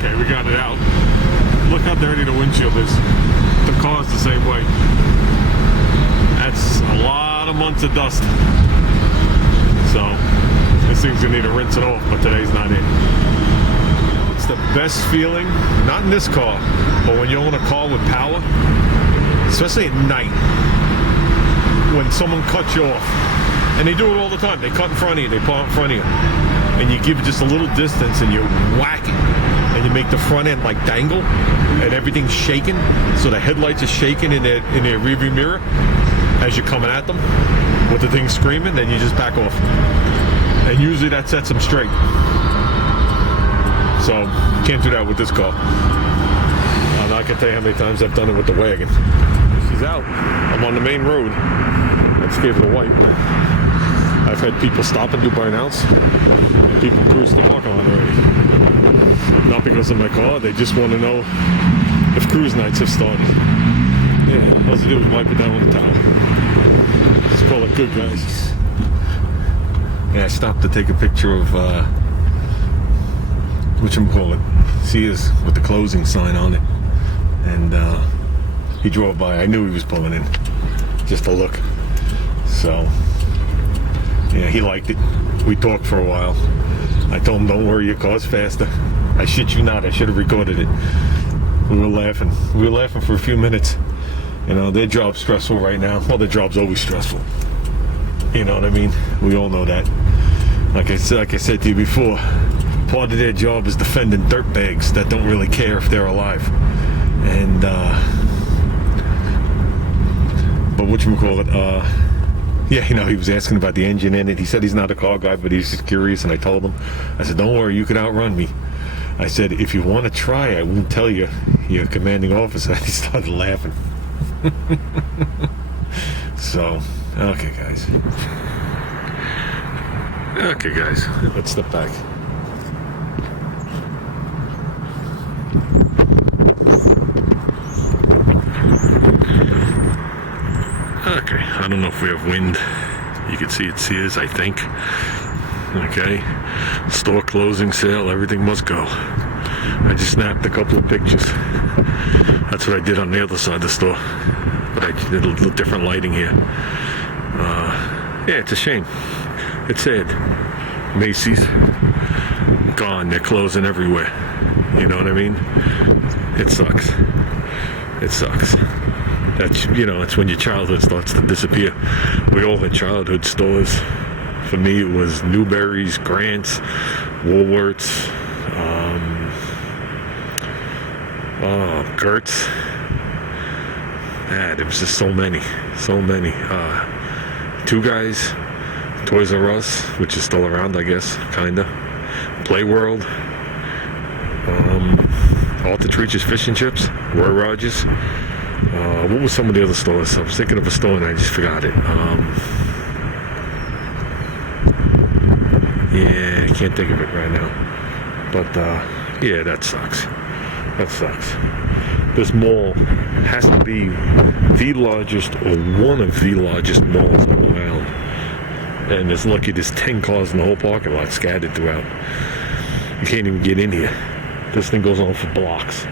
Okay, we got it out. Look how dirty the windshield is. The car's the same way. That's a lot of months of dust. So this thing's gonna need a rinse it off, but today's not it. It's the best feeling, not in this car, but when you own a car with power, especially at night, when someone cuts you off. And they do it all the time. They cut in front of you, they pull out in front of you. And you give just a little distance and you whack it. And you make the front end like dangle and everything's shaking. So the headlights are shaking in their rearview mirror as you're coming at them with the thing screaming, then you just back off. And usually that sets them straight. So, can't do that with this car. I can tell you how many times I've done it with the wagon. She's out. I'm on the main road. Let's give it a wipe. I've had people stop and do burnouts, and people cruise the parking lot already. Not because of my car, they just want to know if cruise nights have started. Yeah, all they do is wipe it down with a towel. Let's call it good, guys. Yeah, I stopped to take a picture of, whatchamacallit, Sears with the closing sign on it. And he drove by. I knew he was pulling in, just to look. So, yeah, he liked it. We talked for a while. I told him, don't worry, your car's faster. I shit you not, I should have recorded it. We were laughing. We were laughing for a few minutes. You know, their job's stressful right now. Well, their job's always stressful. You know what I mean? We all know that. Like I said to you before, part of their job is defending dirtbags that don't really care if they're alive. And, but whatchamacallit, yeah, you know, he was asking about the engine in it. He said he's not a car guy, but he's just curious, and I told him, I said, don't worry, you can outrun me. I said, if you want to try, I won't tell you, you're a commanding officer. And he started laughing. So, okay, guys. Okay, guys, let's step back. Okay, I don't know if we have wind. You can see it Sears, I think. Okay, store closing, sale, everything must go. I just snapped a couple of pictures. That's what I did on the other side of the store. But I did a little different lighting here. Yeah, it's a shame. It's sad. Macy's, gone. They're closing everywhere. You know what I mean? It sucks. It sucks. That's, you know, it's when your childhood starts to disappear. We all had childhood stores. For me, it was Newberry's, Grant's, Woolworths, Gertz. Yeah, there was just so many. Two Guys, Toys R Us, which is still around, I guess, kinda. Play World, Arthur Treach's Fish and Chips, Roy Rogers. What was some of the other stores? I was thinking of a store and I just forgot it. Yeah, I can't think of it right now. But, yeah, that sucks. That sucks. This mall has to be the largest or one of the largest malls on Long Island. And it's lucky there's 10 cars in the whole parking lot scattered throughout. You can't even get in here. This thing goes on for blocks.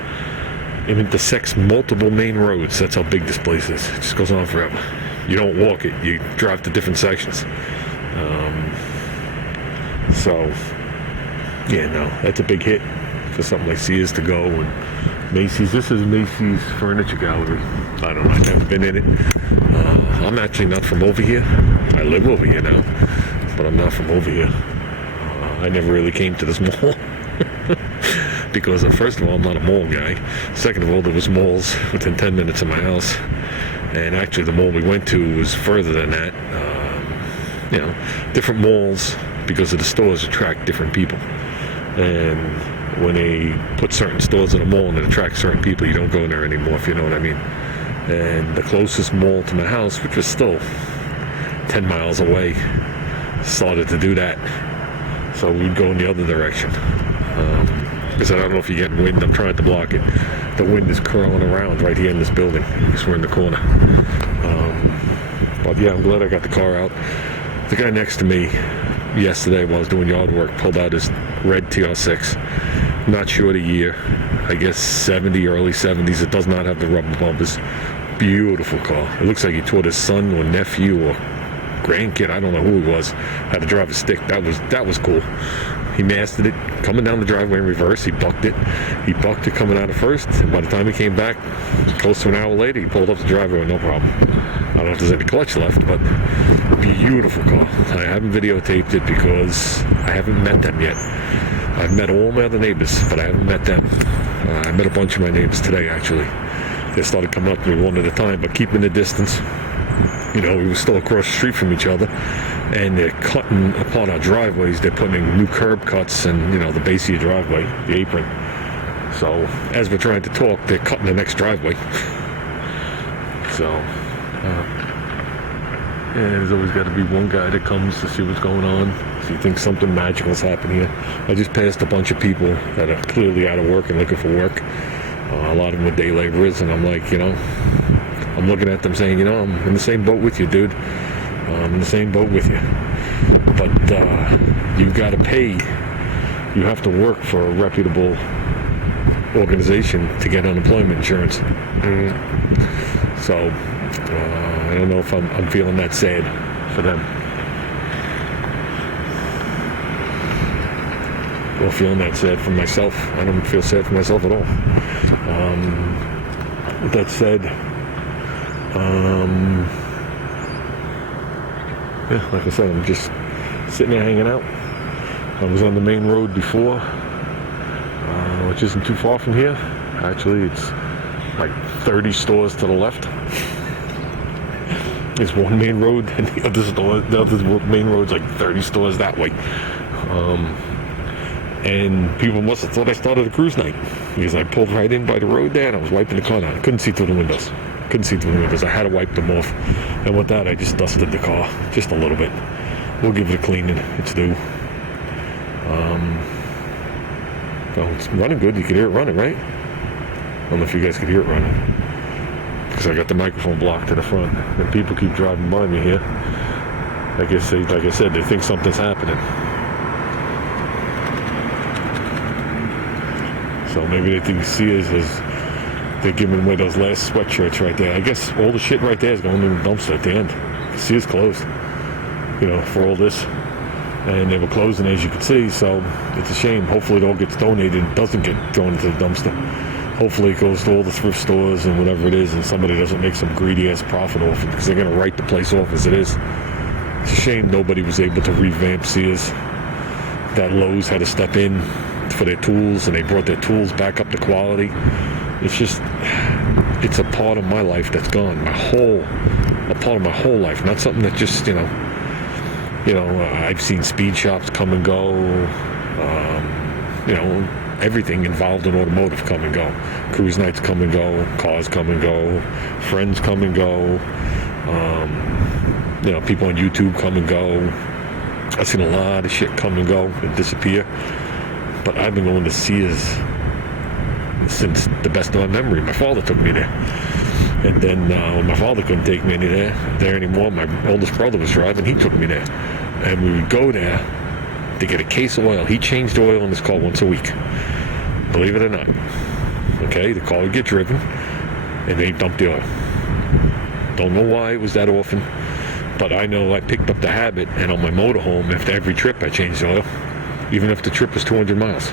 It intersects multiple main roads. That's how big this place is. It just goes on forever. You don't walk it. You drive to different sections. So, yeah, no, that's a big hit for something like Sears to go. And Macy's. This is Macy's Furniture Gallery. I don't know. I've never been in it. I'm actually not from over here. I live over here now, but I'm not from over here. I never really came to this mall. Because first of all, I'm not a mall guy. Second of all, there was malls within 10 minutes of my house. And actually the mall we went to was further than that. You know, different malls, because of the stores, attract different people. And when they put certain stores in a mall and it attracts certain people, you don't go in there anymore, if you know what I mean. And the closest mall to my house, which was still 10 miles away, started to do that. So we'd go in the other direction. Because I don't know if you're getting wind. I'm trying to block it. The wind is curling around right here in this building, because we're in the corner. But yeah, I'm glad I got the car out. The guy next to me yesterday while I was doing yard work pulled out his red TR6. not sure the year. I guess 70, early 70s. It does not have the rubber bumpers. Beautiful car. It looks like he taught his son or nephew or grandkid, I don't know who it was, how to drive a stick. That was cool. He mastered it. Coming down the driveway in reverse, he bucked it. He bucked it coming out of first, and by the time he came back, close to an hour later, he pulled up the driveway with no problem. I don't know if there's any clutch left, but beautiful car. I haven't videotaped it because I haven't met them yet. I've met all my other neighbors, but I haven't met them. I met a bunch of my neighbors today, actually. They started coming up to me one at a time, but keeping the distance. You know, we were still across the street from each other, and they're cutting apart our driveways. They're putting in new curb cuts and, you know, the base of your driveway, the apron. So, as we're trying to talk, they're cutting the next driveway. So, and there's always got to be one guy that comes to see what's going on. If you think something magical's happened here. I just passed a bunch of people that are clearly out of work and looking for work. A lot of them are day laborers, and I'm like, you know, I'm looking at them saying, you know, I'm in the same boat with you, dude. I'm in the same boat with you. But you've got to pay. You have to work for a reputable organization to get unemployment insurance. So I don't know if I'm feeling that sad for them. Or feeling that sad for myself. I don't feel sad for myself at all. With that said, yeah, like I said, I'm just sitting there hanging out. I was on the main road before, which isn't too far from here. Actually, it's like 30 stores to the left. There's one main road, and the other main road's like 30 stores that way. And people must have thought I started a cruise night because I pulled right in by the road there and I was wiping the car down. I couldn't see through the windows. I had to wipe them off. And with that, I just dusted the car just a little bit. We'll give it a cleaning. It's due. Well, it's running good. You can hear it running, right? I don't know if you guys could hear it running because I got the microphone blocked to the front. And people keep driving by me here. I guess like I said, they think something's happening. So maybe they think Sears is, they're giving away those last sweatshirts right there. I guess all the shit right there is going in the dumpster at the end. Sears closed, you know, for all this. And they were closing, as you can see, so it's a shame. Hopefully it all gets donated and doesn't get thrown into the dumpster. Hopefully it goes to all the thrift stores and whatever it is, and somebody doesn't make some greedy-ass profit off it because they're going to write the place off as it is. It's a shame nobody was able to revamp Sears. That Lowe's had to step in for their tools, and they brought their tools back up to quality. It's a part of my life that's gone. A part of my whole life, not something that just, I've seen speed shops come and go, everything involved in automotive come and go. Cruise nights come and go, cars come and go, friends come and go, people on YouTube come and go. I've seen a lot of shit come and go and disappear. But I've been going to Sears since the best of my memory. My father took me there. And then when my father couldn't take me there anymore, my oldest brother was driving, he took me there. And we would go there to get a case of oil. He changed the oil in his car once a week. Believe it or not. Okay, the car would get driven, and they dumped the oil. Don't know why it was that often, but I know I picked up the habit, and on my motorhome, after every trip, I changed the oil. Even if the trip was 200 miles.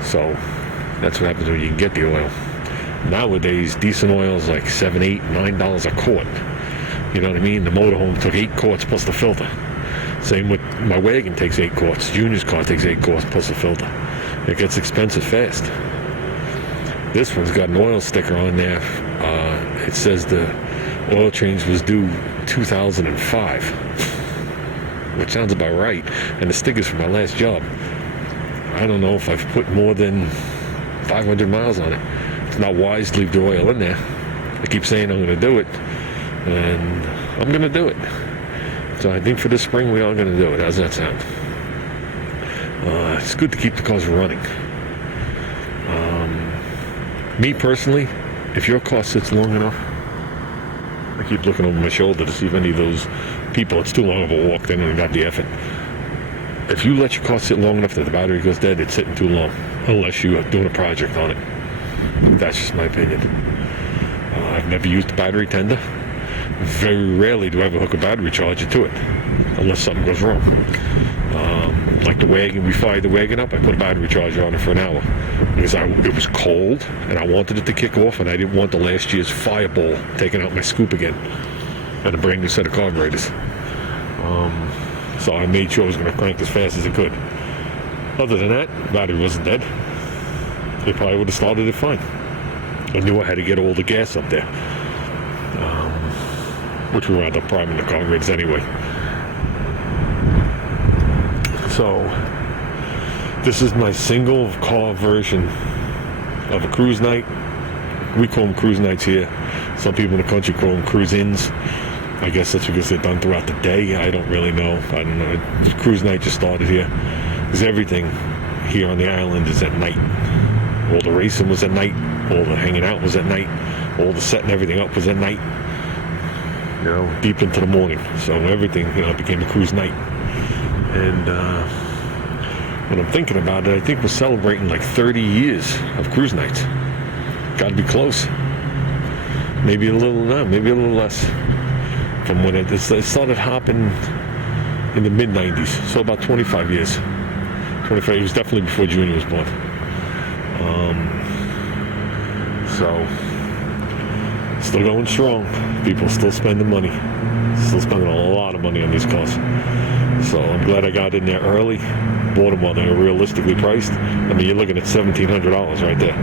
So that's what happens when you can get the oil. Nowadays, decent oil is like $7, $8, $9 a quart. You know what I mean? The motorhome took 8 quarts plus the filter. Same with my wagon takes 8 quarts. Junior's car takes 8 quarts plus the filter. It gets expensive fast. This one's got an oil sticker on there. It says the oil change was due 2005. Which sounds about right, and the sticker's from my last job. I don't know if I've put more than 500 miles on it. It's not wise to leave the oil in there. I keep saying I'm going to do it, and I'm going to do it. So I think for this spring we are going to do it. How's that sound? It's good to keep the cars running. Me personally, if your car sits long enough, I keep looking over my shoulder to see if any of those people, it's too long of a walk, in and got the effort. If you let your car sit long enough that the battery goes dead, it's sitting too long. unless you are doing a project on it. That's just my opinion. I've never used a battery tender. Very rarely do I ever hook a battery charger to it, unless something goes wrong. Like the wagon, we fired the wagon up, I put a battery charger on it for an hour because it was cold and I wanted it to kick off, and I didn't want the last year's fireball taking out my scoop again and a brand new set of carburetors. So I made sure I was going to crank as fast as it could. Other than that, the battery wasn't dead. It probably would have started it fine. I knew I had to get all the gas up there, which we wound up priming the carburetors anyway. So this is my single car version of a cruise night. We call them cruise nights here. Some people in the country call them cruise-ins. I guess that's because they're done throughout the day. I don't really know. I don't know. Cruise night just started here because everything here on the island is at night. All the racing was at night. All the hanging out was at night. All the setting everything up was at night. You know, deep into the morning. So everything, became a cruise night. And when I'm thinking about it, I think we're celebrating like 30 years of cruise nights. Got to be close. Maybe a little less. From when it started hopping in the mid-90s. So about 25 years. 25. It was definitely before Junior was born. So still going strong. People still spending money. Still spending a lot of money on these cars. So I'm glad I got in there early. Bought them while they were realistically priced. I mean, you're looking at $1,700 right there.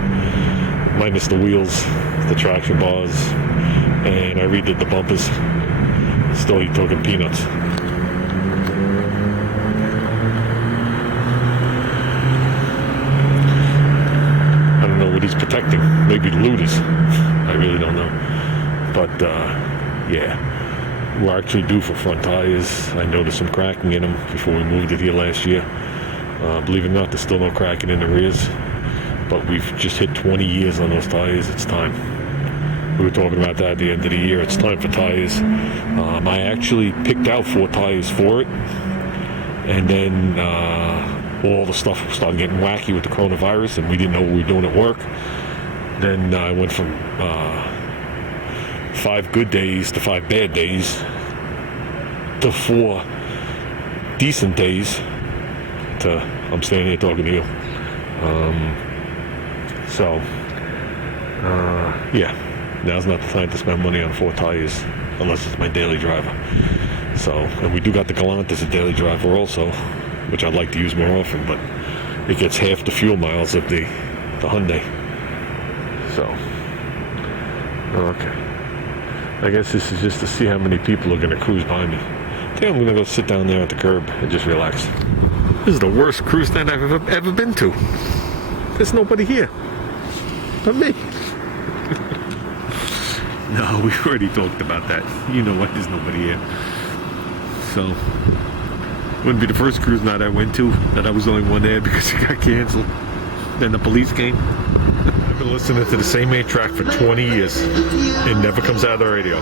Minus the wheels, the traction bars, and I redid the bumpers. Still, you're talking peanuts. I don't know what he's protecting. Maybe looters. I really don't know. But, yeah. We're actually due for front tires. I noticed some cracking in them before we moved it here last year. Believe it or not, there's still no cracking in the rears. But we've just hit 20 years on those tires. It's time. We were talking about that at the end of the year. It's time for tires. I actually picked out 4 tires for it. And then all the stuff started getting wacky with the coronavirus, and we didn't know what we were doing at work. Then I went from 5 good days to 5 bad days to 4 decent days to I'm standing here talking to you. Yeah, now's not the time to spend money on 4 tires unless it's my daily driver. So, and we do got the Galant as a daily driver also, which I'd like to use more often, but it gets half the fuel miles of the Hyundai. So, okay. I guess this is just to see how many people are going to cruise by me. I think I'm going to go sit down there at the curb and just relax. This is the worst cruise night I've ever been to. There's nobody here but me. No, we already talked about that. You know why there's nobody here. So, wouldn't be the first cruise night I went to that I was the only one there because it got canceled. Then the police came. I've been listening to the same 8-track for 20 years. It never comes out of the radio.